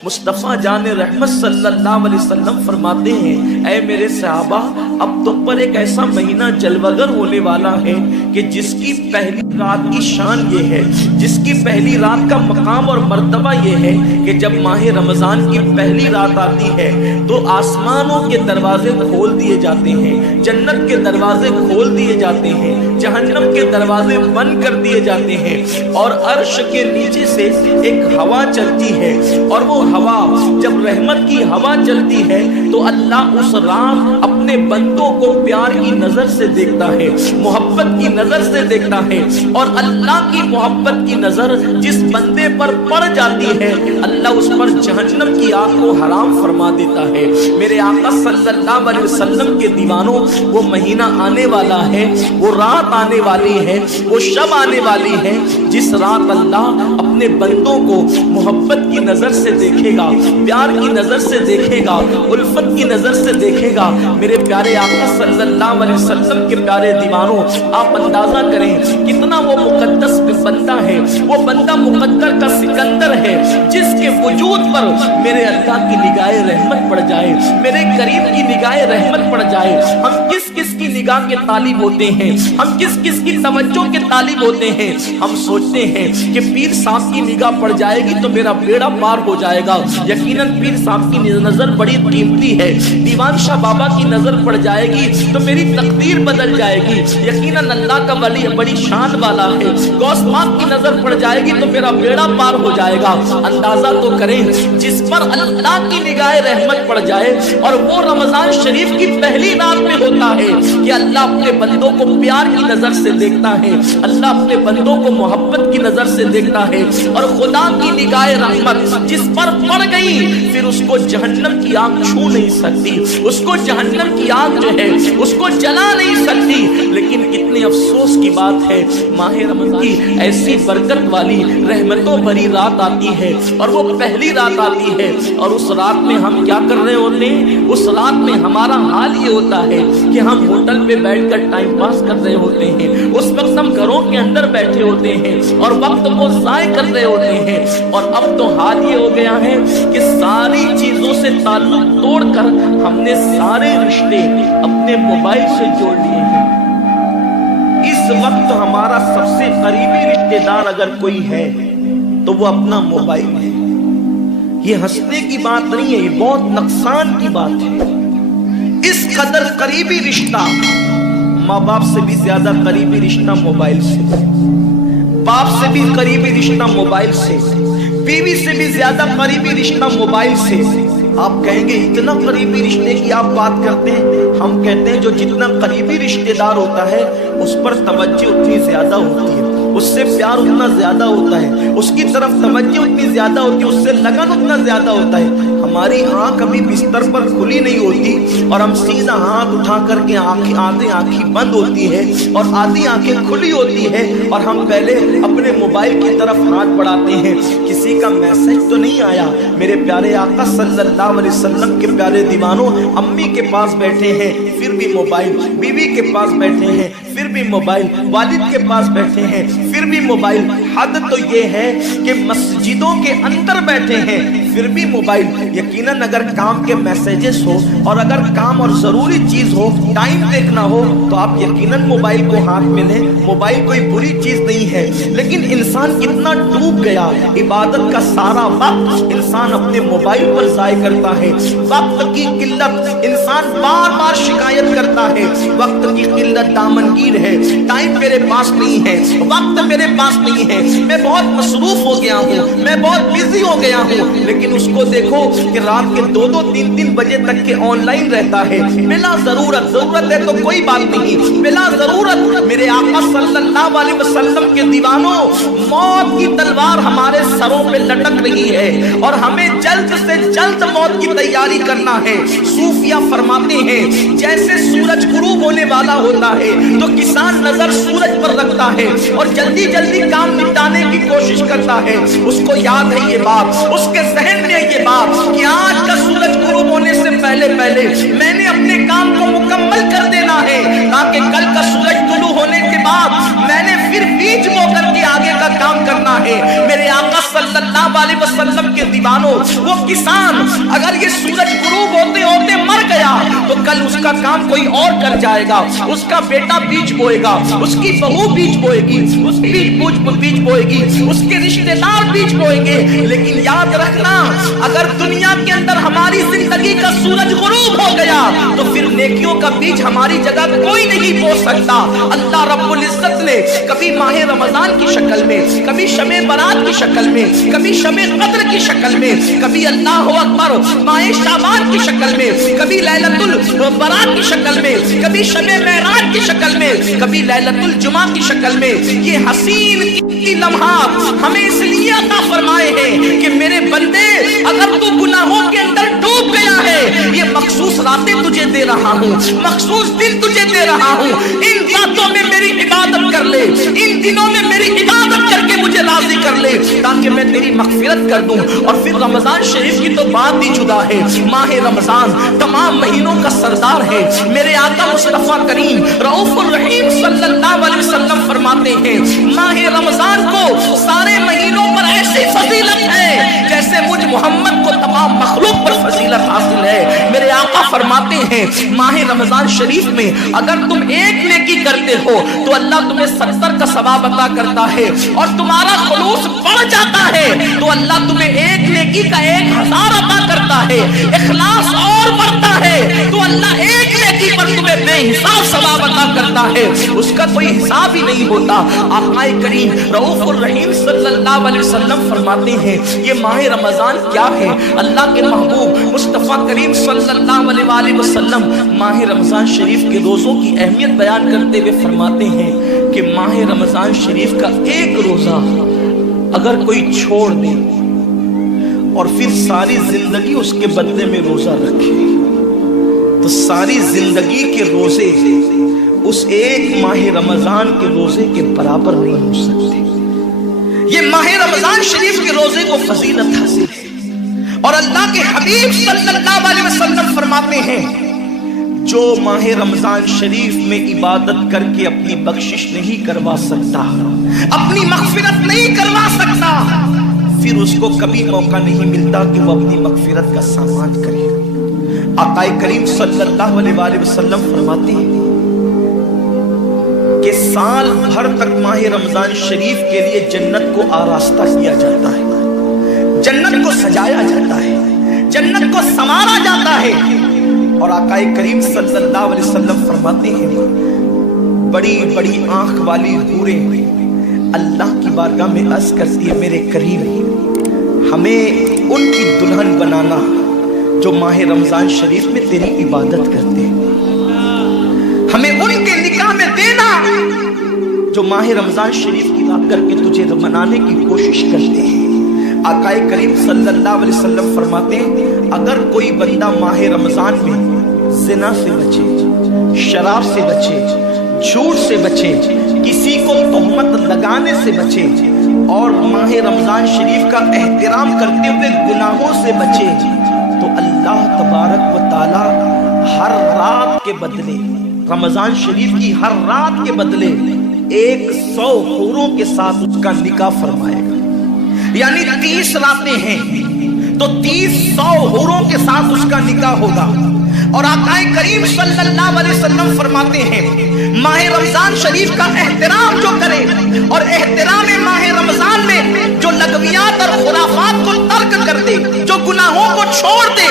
مصطفیٰ جان رحمت صلی اللہ علیہ وسلم فرماتے ہیں، اے میرے صحابہ، اب تم پر ایک ایسا مہینہ جلوگر ہونے والا ہے کہ جس کی پہلی رات کی شان یہ ہے، جس کی پہلی رات کا مقام اور مرتبہ یہ ہے کہ جب ماہ رمضان کی پہلی رات آتی ہے تو آسمانوں کے دروازے کھول دیے جاتے ہیں، جنت کے دروازے کھول دیے جاتے ہیں، جہنم کے دروازے بند کر دیے جاتے ہیں، اور عرش کے نیچے سے ایک ہوا چلتی ہے، اور وہ ہوا جب رحمت کی ہوا چلتی ہے تو اللہ اس رات اپنے بندوں کو پیار کی نظر سے دیکھتا ہے، محبت کی نظر سے دیکھتا ہے، اور اللہ کی محبت کی نظر جس بندے پر پڑ جاتی ہے اللہ اس پر جہنم کی آگ کو حرام فرما دیتا ہے۔ میرے آقا صلی اللہ علیہ وسلم کے دیوانوں، وہ مہینہ آنے والا ہے، وہ رات آنے والی ہے، وہ شب آنے والی ہے جس رات اللہ اپنے بندوں کو محبت کی نظر سے دیکھے گا، پیار کی نظر سے دیکھے گا، الفت کی نظر سے دیکھے گا۔ میرے پیارے آقا صلی اللہ علیہ وسلم کے پیارے دیوانوں، آپ اندازہ کریں کتنا وہ مقدس بندہ ہے، وہ بندہ مقدر کا سکندر ہے جس کے وجود پر میرے اللہ کی نگاہ رحمت پڑ جائے، میرے کریم کی نگاہ رحمت پڑ جائے۔ ہم کس کس کی نگاہ کے طالب ہوتے ہیں، ہم کس کس کی توجہ کے طالب ہوتے ہیں؟ ہم سوچتے ہیں کہ پیر صاحب کی نگاہ پڑ جائے گی تو میرا بیڑا پار ہو جائے گا۔ یقیناً پیر صاحب کی نظر بڑی قیمتی ہے، دیوان شاہ بابا کی نظر پڑ جائے گی تو میری تقدیر بدل جائے گی۔ یقیناً اللہ کا ولی بڑی شان والا ہے، غوث پاک کی نظر پڑ جائے گی تو میرا بیڑا پار ہو جائے گا۔ اندازہ تو کریں جس پر اللہ کی نگاہ رحمت پڑ جائے، اور وہ رمضان شریف کی پہلی رات میں ہوتا ہے کہ اللہ اپنے بندوں کو پیار کی نظر سے دیکھتا ہے، اللہ اپنے بندوں کو محبت کی نظر سے دیکھتا ہے، اور خدا کی نگاہ رحمت جس پر پڑ گئی پھر اس کو جہنم کی آگ چھو نہیں سکتی، اس کو جہنم کی آگ جو ہے اس کو جلا نہیں سکتی۔ لیکن کتنے افسوس کی بات ہے، ماہ رمضان کی ایسی برکت والی رحمتوں بھری رات آتی ہے، اور وہ پہلی رات آتی ہے، اور اس رات میں ہم کیا کر رہے ہوتے ہیں؟ اس رات میں ہمارا حال یہ ہوتا ہے کہ ہم ہوٹل پہ بیٹھ کر ٹائم پاس کر رہے ہوتے ہیں، اس وقت ہم گھروں کے اندر بیٹھے ہوتے ہیں اور وقت کو ضائع کر رہے ہوتے ہیں۔ اور اب تو حال یہ ہو گیا ہے کہ ساری چیزوں سے تعلق توڑ کر ہم نے سارے رشتے اپنے موبائل سے جوڑ لیے ہیں۔ اس وقت ہمارا سب سے قریبی رشتہ دار اگر کوئی ہے تو وہ اپنا موبائل ہے۔ یہ ہنسنے کی بات نہیں ہے، یہ بہت نقصان کی بات ہے۔ اس قدر قریبی رشتہ، ماں باپ سے بھی زیادہ قریبی رشتہ موبائل سے، باپ سے بھی قریبی رشتہ موبائل سے، بیوی سے بھی زیادہ قریبی رشتہ موبائل سے۔ آپ کہیں گے اتنا قریبی رشتے کی آپ بات کرتے ہیں؟ ہم کہتے ہیں جو جتنا قریبی رشتہ دار ہوتا ہے اس پر توجہ اتنی زیادہ ہوتی ہے، اس سے پیار اتنا زیادہ ہوتا ہے، اس کی طرف توجہ اتنی زیادہ ہوتی ہے، اس سے لگن اتنا زیادہ ہوتا ہے۔ ہماری آنکھ ابھی بستر پر کھلی نہیں ہوتی اور ہم سیدھا ہاتھ اٹھا کر کے آدھی آنکھیں بند ہوتی ہے اور آدھی آنکھیں کھلی ہوتی ہے، اور ہم پہلے اپنے موبائل کی طرف ہاتھ بڑھاتے ہیں کسی کا میسج تو نہیں آیا۔ میرے پیارے آقا صلی اللہ علیہ وسلم کے پیارے دیوانوں، امی کے پاس بیٹھے ہیں پھر بھی موبائل، بیوی کے پاس بیٹھے ہیں پھر بھی موبائل، والد کے پاس بیٹھے ہیں پھر بھی موبائل۔ حد تو یہ ہے کہ مسجدوں کے اندر بیٹھے ہیں پھر بھی موبائل۔ یقیناً اگر کام کے میسیجز ہو اور اگر کام اور ضروری چیز ہو، ٹائم دیکھنا ہو، تو آپ یقیناً موبائل کو ہاتھ میں لیں۔ موبائل کوئی بری چیز نہیں ہے، لیکن انسان کتنا ڈوب گیا، عبادت کا سارا وقت انسان اپنے موبائل پر ضائع کرتا ہے۔ وقت کی قلت، انسان بار بار شکایت کرتا ہے، وقت کی قلت دامنگیر ہے، ٹائم میرے پاس نہیں ہے، وقت میرے پاس نہیں ہے، میں بہت مصروف ہو گیا ہوں، میں بہت بزی ہو گیا ہوں۔ لیکن اس کو دیکھو کہ رات کے 2-2 3-3 بجے تک کے آن لائن رہتا ہے، بلا ضرورت ہے تو کوئی بات نہیں، بلا ضرورت۔ میرے آقا صلی اللہ علیہ وسلم کے دیوانوں، موت کی تلوار ہمارے سروں پہ لٹک رہی ہے اور ہمیں جلد سے جلد موت کی تیاری کرنا ہے۔ صوفیہ فرماتے ہیں جیسے سورج غروب ہونے والا ہوتا ہے تو کسان نظر سورج پر رکھتا ہے اور جلدی جلدی کام نپٹانے کی کوشش کرتا ہے۔ اس کو یاد ہے یہ بات، اس کے ذہن میں یہ بات کہ آج کا سورج غروب ہونے سے پہلے میں نے اپنے کام کو مکمل کر دینا ہے، تاکہ کل کا سورج طلوع ہونے کے بعد میں نے پھر بیج بو کر کے آگے کا کام کرنا ہونا ہے۔ میرے آقا صلی اللہ علیہ وسلم کے دیوانوں، وہ کسان اگر یہ سورج غروب ہوتے ہوتے مر گیا تو کل اس کا کام کوئی اور کر جائے گا، اس کا بیٹا بیج بوئے گا، اس کی بہو بیج بوئے گی، اس کی بیج بوئے گی، اس کے رشتہ دار بیج بوئیں گے۔ لیکن یاد رکھنا اگر دنیا کے اندر ہماری زندگی کا سورج غروب ہو گیا تو پھر نیکیوں کا بیج ہماری جگہ کوئی نہیں بو سکتا۔ اللہ رب العزت نے کبھی ماہ رمضان کی شکل میں، کبھی شب برات کی شکل میں، کبھی شب قدر کی شکل میں، کبھی اللہ اکبر ماہ شعبان کی شکل میں، کبھی لیلۃ البرات کی شکل میں، کبھی شب معراج کی شکل میں، کبھی لیلۃ الجمعہ کی شکل میں یہ حسین کی لمحات ہمیں اس لیے عطا فرمائے ہیں کہ میرے بندے اگر تو گناہوں کے اندر ڈوب گیا ہے، یہ مخصوص راتیں تجھے دے رہا ہوں، مخصوص دن تجھے دے رہا ہوں، ان راتوں میں میری عبادت کر لے، ان دنوں میں میری عبادت کر کے مجھے راضی کر لے تاکہ میں تیری مغفرت کر دوں۔ اور پھر رمضان شریف کی تو بات ہی جدا ہے۔ ماہ رمضان تمام مہینوں کا سردار ہے۔ میرے آقا مصطفیٰ کریم رؤوف الرحیم صلی اللہ علیہ وسلم فرماتے ہیں ماہ رمضان کو سارے مہینوں پر ایسی فضیلت ہے جیسے مجھ محمد کو تمام مخلوق پر فضیلت حاصل ہے۔ میرے آقا فرماتے ہیں ماہ رمضان شریف میں اگر تم ایک نیکی کرتے ہو تو اللہ تمہیں 70 کا ثواب عطا کرتا ہے، اور تمہارا خلوص بڑھ جاتا ہے تو اللہ تمہیں ایک نیکی کا 1000 عطا کرتا ہے، اخلاص اور بڑھتا ہے تو اللہ ایک نیکی پر تمہیں بے حساب ثواب عطا کرتا ہے، اس کا کوئی حساب ہی نہیں ہوتا۔ آقا کریم رؤوف الرحیم صلی اللہ علیہ وسلم فرماتے ہیں یہ ماہ رمضان کیا ہے؟ اللہ کے محبوب مصطفیٰ کریم صلی اللہ علیہ وسلم ماہ رمضان شریف کے روزوں کی اہمیت بیان کرتے ہوئے فرماتے ہیں کہ ماہ رمضان شریف کا ایک روزہ اگر کوئی چھوڑ دے اور پھر ساری زندگی اس کے بدلے میں روزہ رکھے تو ساری زندگی کے روزے اس ایک ماہ رمضان کے روزے کے برابر نہیں ہو سکتے۔ یہ ماہ رمضان شریف کے روزے کو فضیلت حاصل ہے، اور اللہ کے حبیب صلی اللہ علیہ وسلم فرماتے ہیں جو ماہ رمضان شریف میں عبادت کر کے اپنی بخشش نہیں کروا سکتا، اپنی مغفرت نہیں کروا سکتا، پھر اس کو کبھی موقع نہیں ملتا کہ وہ اپنی مغفرت کا سامان کرے۔ آقا کریم صلی اللہ علیہ وسلم فرماتے ہیں کہ سال بھر تک ماہ رمضان شریف کے لیے جنت کو آراستہ کیا جاتا ہے، جنت کو سجایا جاتا ہے، جنت کو سنوارا جاتا ہے، اور آقا کریم صلی اللہ علیہ وسلم فرماتے ہیں بڑی بڑی آنکھ والی حوریں اللہ کی بارگاہ میں عرض کرتی ہے میرے کریم ہمیں ان کی دلہن بنانا جو ماہ رمضان شریف میں تیری عبادت کرتے ہیں، ہمیں ان کے نکاح میں دینا جو ماہ رمضان شریف کی بات کر کے تجھے منانے کی کوشش کرتے ہیں۔ آقا کریم صلی اللہ علیہ وسلم فرماتے ہیں اگر کوئی بندہ ماہ رمضان میں زنا سے بچے، شراب سے بچے، جھوٹ سے بچے، کسی کو تہمت لگانے سے بچے، اور ماہ رمضان شریف کا احترام کرتے ہوئے گناہوں سے بچے تو اللہ تبارک و تعالی ہر رات کے بدلے، رمضان شریف کی ہر رات کے بدلے 100 حوروں کے ساتھ اس کا نکاح فرمائے گا۔ یعنی 30 راتیں ہیں تو 100 حوروں کے ساتھ اس کا نکاح ہوگا۔ اور آقا کریم صلی اللہ علیہ وسلم فرماتے ہیں ماہ رمضان شریف کا احترام جو کرے اور احترام ماہ رمضان میں جو لغویات اور خرافات کو ترک کر دے، جو گناہوں کو چھوڑ دے،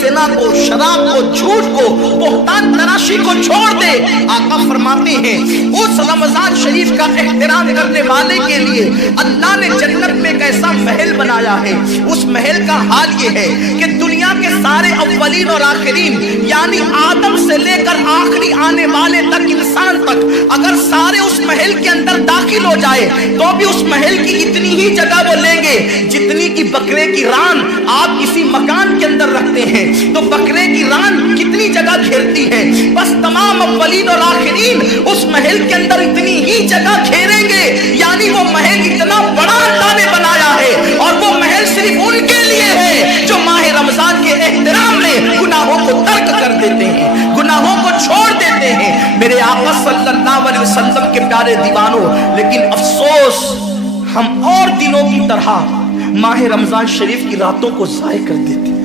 زنا کو، شراب کو، جھوٹ کو، بہتان تراشی کو چھوڑ دے، آقا فرماتے ہیں اس رمضان شریف کا احترام کرنے والے کے لیے اللہ نے جنت میں ایک ایسا محل بنایا ہے۔ اس محل کا حال یہ ہے کہ دنیا کے سارے اولین اور آخرین یعنی آدم سے لے کر آخری آنے والے تک، انسان تک، اگر سارے اس محل کے اندر داخل ہو جائے تو بھی اس محل کی اتنی ہی جگہ وہ لیں گے جتنی کی بکرے کی ران آپ کسی مکان کے اندر رکھتے ہیں تو بکرے کی ران کتنی جگہ گھیرتی ہے، بس تمام اولین اور آخرین اس محل کے اندر اتنی ہی جگہ گھیریں گے۔ یعنی وہ محل اتنا بڑا اللہ نے بنایا ہے، اور وہ محل صرف ان کے لیے ہے جو ماہ رمضان کے احترام میں گناہوں کو ترک کر دیتے ہیں، گناہوں کو چھوڑ دیتے ہیں۔ میرے آقا صلی اللہ علیہ وسلم کے پیارے دیوانوں، لیکن افسوس ہم اور دنوں کی طرح ماہ رمضان شریف کی راتوں کو ضائع کر دیتے ہیں۔